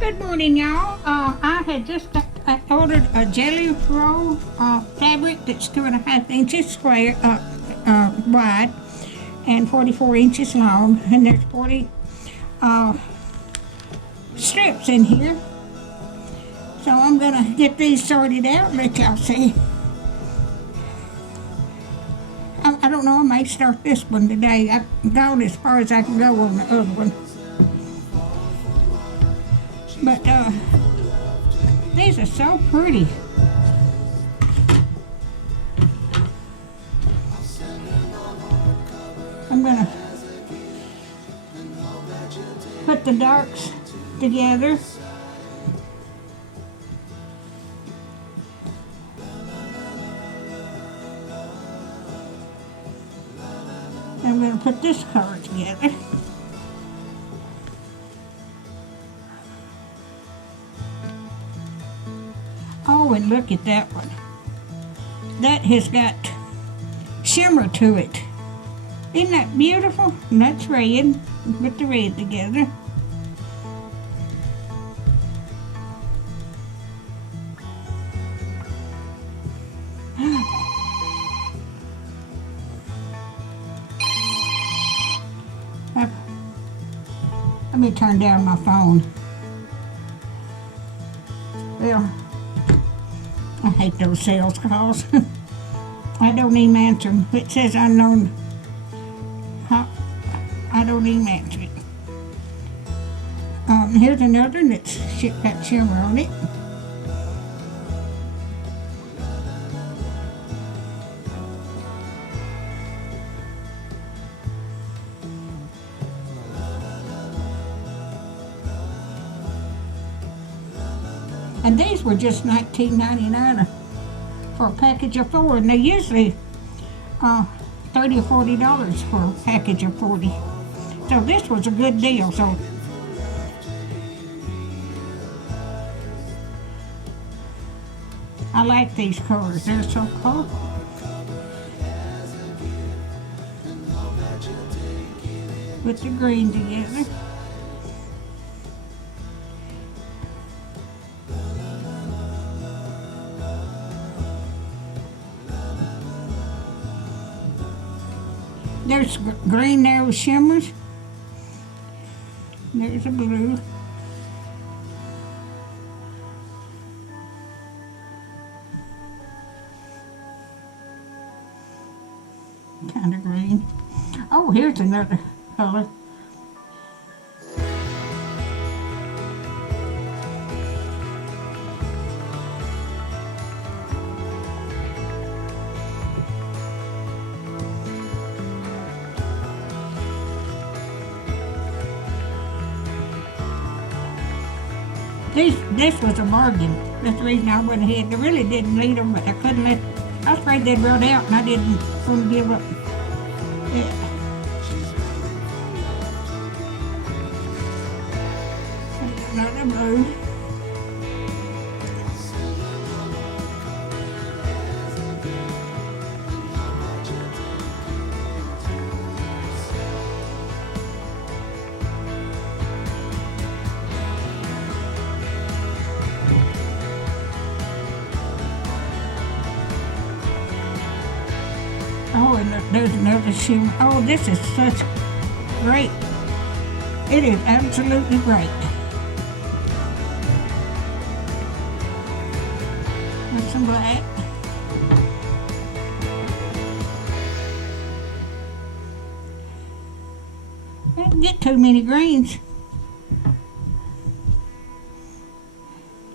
Good morning, y'all. I had just ordered a jelly roll fabric that's 2.5 inches square, wide, and 44 inches long, and there's 40 strips in here. So I'm gonna get these sorted out and let y'all see. I don't know, I may start this one today. I've gone as far as I can go on the other one. But these are so pretty. I'm gonna put the darks together. I'm gonna put this color together. Oh, and look at that one. That has got shimmer to it. Isn't that beautiful? And that's red. Put the red together. Let me turn down my phone. Well, I hate those sales calls. I don't even answer them. It says unknown. I don't even answer it. Here's another one that's got shimmer on it. And these were just $19.99 for a package of 4, and they're usually $30 or $40 for a package of 40. So this was a good deal. So I like these colors. They're so cool. Put the green together. There's green there with shimmers. There's a blue. Kind of green. Oh, here's another color. This was a bargain. That's the reason I went ahead. I really didn't need them, but I couldn't let. I was afraid they'd run out, and I didn't want to give up. Yeah. Another blue. Oh, and there's another shimmer. Oh, this is such great. It is absolutely great. With some black. I didn't get too many greens.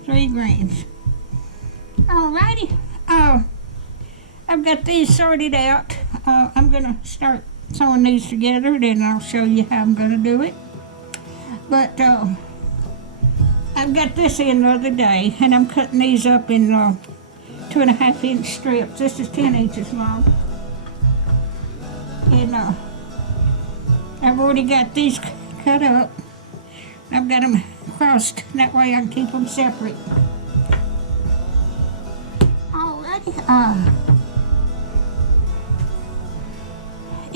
3 greens. Alrighty. I've got these sorted out. I'm gonna start sewing these together, then I'll show you how I'm gonna do it. But I've got this in the other day, and I'm cutting these up in 2.5-inch strips. This is 10 inches long. And I've already got these cut up. I've got them crossed, that way I can keep them separate. Alrighty.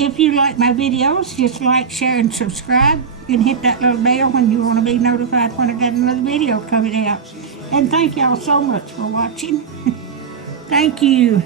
if you like my videos, just like, share, and subscribe, and hit that little bell when you want to be notified when I got another video coming out. And thank y'all so much for watching. Thank you.